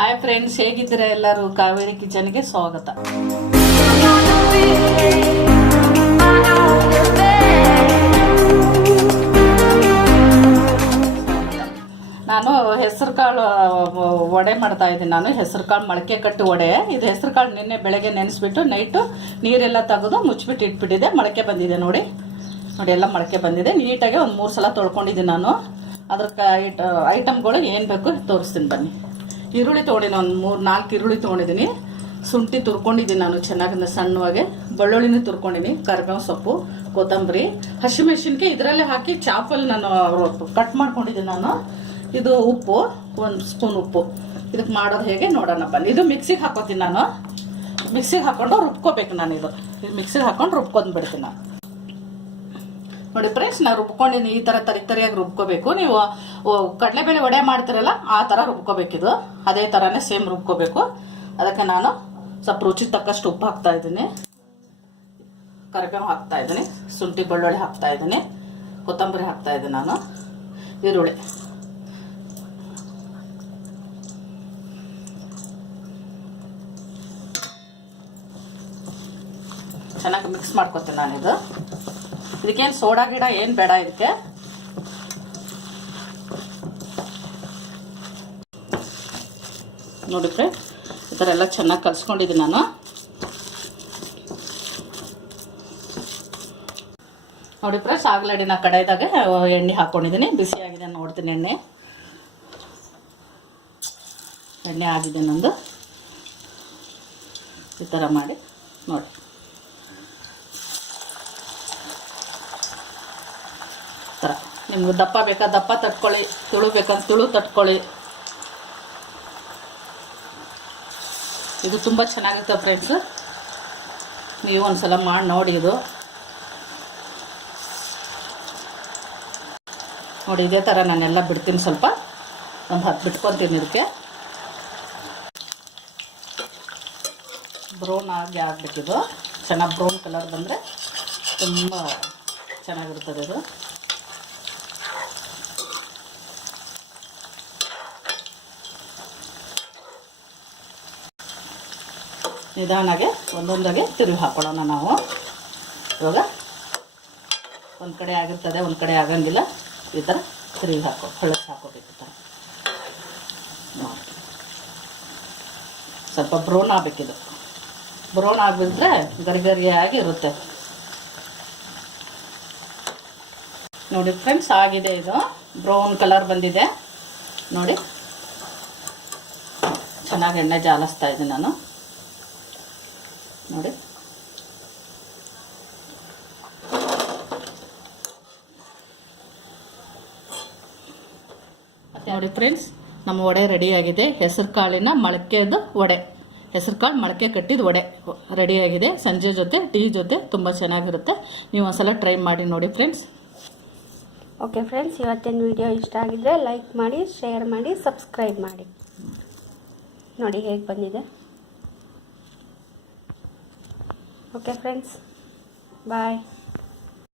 Hi friends, ಹೇಗಿದ್ದೀರಾ ಎಲ್ಲರೂ? ಕಾವೇರಿ ಕಿಚನ್ಗೆ ಸ್ವಾಗತ. ನಾನು ಹೆಸರು ಕಾಳು ವಡೆ ಮಾಡ್ತಾ ಇದ್ದೀನಿ. ನಾನು ಹೆಸರು ಕಾಳು ಮೊಳಕೆ ಕಟ್ಟು ವಡೆ. ಇದು ಹೆಸರು ಕಾಳು ನಿನ್ನೆ ಬೆಳಗ್ಗೆ ನೆನೆಸ್ಬಿಟ್ಟು ನೈಟು ನೀರೆಲ್ಲ ತೆಗೆದು ಮುಚ್ಚಿಬಿಟ್ಟು ಇಟ್ಬಿಟ್ಟಿದೆ. ಮೊಳಕೆ ಬಂದಿದೆ ನೋಡಿ ಎಲ್ಲ ಮೊಳಕೆ ಬಂದಿದೆ. ನೀಟಾಗಿ ಒಂದು 3 ಸಲ ತೊಳ್ಕೊಂಡಿದ್ದೀನಿ ನಾನು. ಅದಕ್ಕೆ ಐಟಮ್ಗಳು ಏನು ಬೇಕು ತೋರಿಸ್ತೀನಿ ಬನ್ನಿ. ಈರುಳ್ಳಿ ತೊಗೊಂಡಿನಿ, ಒಂದು 3-4 ಈರುಳ್ಳಿ ತೊಗೊಂಡಿದ್ದೀನಿ. ಶುಂಠಿ ತುರ್ಕೊಂಡಿದ್ದೀನಿ ನಾನು ಚೆನ್ನಾಗಿ ಸಣ್ಣವಾಗಿ. ಬೆಳ್ಳುಳ್ಳಿನೂ ತುರ್ಕೊಂಡಿನಿ. ಕರಿಬೇವು ಸೊಪ್ಪು, ಕೊತ್ತಂಬರಿ, ಹಸಿಮೆಣಸಿನ್ಕಾಯಿ ಇದರಲ್ಲೇ ಹಾಕಿ ಚಾಪಲ್ಲಿ ನಾನು ಕಟ್ ಮಾಡ್ಕೊಂಡಿದ್ದೀನಿ ನಾನು. ಇದು ಉಪ್ಪು, 1 ಸ್ಪೂನ್ ಉಪ್ಪು. ಇದಕ್ಕೆ ಮಾಡೋದು ಹೇಗೆ ನೋಡೋಣ ಬನ್ನಿ. ಇದು ಮಿಕ್ಸಿಗೆ ಹಾಕೋತೀನಿ ನಾನು. ಮಿಕ್ಸಿಗೆ ಹಾಕೊಂಡು ರುಬ್ಕೋಬೇಕು ನಾನು. ಇದು ಮಿಕ್ಸಿಗೆ ಹಾಕೊಂಡು ರುಬ್ಕೊಂಡು ಬಿಡ್ತೀನಿ ನಾನು. ನೋಡಿ ಫ್ರೆಂಡ್ಸ್, ನಾವು ರುಬ್ಕೊಂಡಿನಿ. ಈ ಥರ ತರಿಯಾಗಿ ರುಬ್ಕೋಬೇಕು. ನೀವು ಕಡಲೆಬೇಳೆ ವಡೆ ಮಾಡ್ತಿರಲ್ಲ ಆ ಥರ ರುಬ್ಕೋಬೇಕಿದು. ಅದೇ ಥರನೇ ಸೇಮ್ ರುಬ್ಕೋಬೇಕು. ಅದಕ್ಕೆ ನಾನು ಸ್ವಲ್ಪ ರುಚಿ ತಕ್ಕಷ್ಟು ಉಪ್ಪು ಹಾಕ್ತಾ ಇದ್ದೀನಿ, ಕರಿಬೇವು ಹಾಕ್ತಾ ಇದ್ದೀನಿ, ಶುಂಠಿ ಬೆಳ್ಳುಳ್ಳಿ ಹಾಕ್ತಾ ಇದ್ದೀನಿ, ಕೊತ್ತಂಬರಿ ಹಾಕ್ತಾ ಇದ್ದೀನಿ ನಾನು, ಈರುಳ್ಳಿ. ಚೆನ್ನಾಗಿ ಮಿಕ್ಸ್ ಮಾಡ್ಕೊತೀನಿ ನಾನಿದು. ಇದಕ್ಕೇನು ಸೋಡಾ ಗಿಡ ಏನು ಬೇಡ ಇದಕ್ಕೆ. ನೋಡಿ ಫ್ರೆಂಡ್ಸ್, ಈ ಥರ ಎಲ್ಲ ಚೆನ್ನಾಗಿ ಕಲಿಸ್ಕೊಂಡಿದ್ದೀನಿ ನಾನು. ನೋಡಿ ಫ್ರೆಂಡ್ಸ್, ಆಗ್ಲಡಿ ನಾ ಕಡೆದಾಗ ಎಣ್ಣೆ ಹಾಕ್ಕೊಂಡಿದ್ದೀನಿ. ಬಿಸಿಯಾಗಿದೆ ನೋಡ್ತೀನಿ. ಎಣ್ಣೆ ಆಗಿದೆ ನಂದು. ಈ ಥರ ಮಾಡಿ ನೋಡಿ. ಥರ ನಿಮ್ಗೆ ದಪ್ಪ ಬೇಕಾ ದಪ್ಪ ತಟ್ಕೊಳ್ಳಿ, ತುಳು ಬೇಕಂತ ತುಳು ತಟ್ಕೊಳ್ಳಿ. ಇದು ತುಂಬ ಚೆನ್ನಾಗಿರುತ್ತೆ ಫ್ರೆಂಡ್ಸ್. ನೀವು ಒಂದ್ಸಲ ಮಾಡಿ ನೋಡಿ. ಇದು ನೋಡಿ ಇದೇ ಥರ ನಾನೆಲ್ಲ ಬಿಡ್ತೀನಿ. ಸ್ವಲ್ಪ ಒಂದು 10 ಬಿಟ್ಕೊತೀನಿ. ಇದಕ್ಕೆ ಬ್ರೌನ್ ಆಗಿ ಆಗಬೇಕಿದು. ಚೆನ್ನಾಗಿ ಬ್ರೌನ್ ಕಲರ್ ಬಂದರೆ ತುಂಬ ಚೆನ್ನಾಗಿರ್ತದೆ ಇದು. ನಿಧಾನಾಗೆ ಒಂದೊಂದಾಗೆ ತಿರುಗಿ ಹಾಕೊಳ್ಳೋಣ ನಾವು. ಇವಾಗ ಒಂದು ಕಡೆ ಆಗಿರ್ತದೆ, ಒಂದು ಕಡೆ ಆಗಂಗಿಲ್ಲ. ಈ ಥರ ತಿರುಗಿ ಹೊಳಸಿ ಹಾಕೋಬೇಕು. ಈ ಥರ ಸ್ವಲ್ಪ ಬ್ರೌನ್ ಆಗಬೇಕಿದು. ಬ್ರೌನ್ ಆಗಿಬಿಟ್ರೆ ಗರಿಗರಿಯಾಗಿ ಇರುತ್ತೆ. ನೋಡಿ ಫ್ರೆಂಡ್ಸ್, ಆಗಿದೆ. ಇದು ಬ್ರೌನ್ ಕಲರ್ ಬಂದಿದೆ ನೋಡಿ. ಚೆನ್ನಾಗಿ ಎಣ್ಣೆ ಜಾಲಿಸ್ತಾ ಇದ್ದೀನಿ ನಾನು ನೋಡಿ. ನೋಡಿ ಫ್ರೆಂಡ್ಸ್, ನಮ್ಮ ವಡೆ ರೆಡಿಯಾಗಿದೆ. ಹೆಸರು ಕಾಳಿನ ಮೊಳಕೆದು ವಡೆ, ಹೆಸರು ಕಾಳು ಮೊಳಕೆ ಕಟ್ಟಿದ ವಡೆ ರೆಡಿಯಾಗಿದೆ. ಸಂಜೆ ಜೊತೆ ಟೀ ಜೊತೆ ತುಂಬ ಚೆನ್ನಾಗಿರುತ್ತೆ. ನೀವು ಒಂದ್ಸಲ ಟ್ರೈ ಮಾಡಿ ನೋಡಿ ಫ್ರೆಂಡ್ಸ್. ಓಕೆ ಫ್ರೆಂಡ್ಸ್, ಇವತ್ತಿನ ವಿಡಿಯೋ ಇಷ್ಟ ಆಗಿದ್ರೆ ಲೈಕ್ ಮಾಡಿ, ಶೇರ್ ಮಾಡಿ, ಸಬ್ಸ್ಕ್ರೈಬ್ ಮಾಡಿ. ನೋಡಿ ಹೇಗೆ ಬಂದಿದೆ. ಓಕೆ ಫ್ರೆಂಡ್ಸ್, ಬಾಯ್.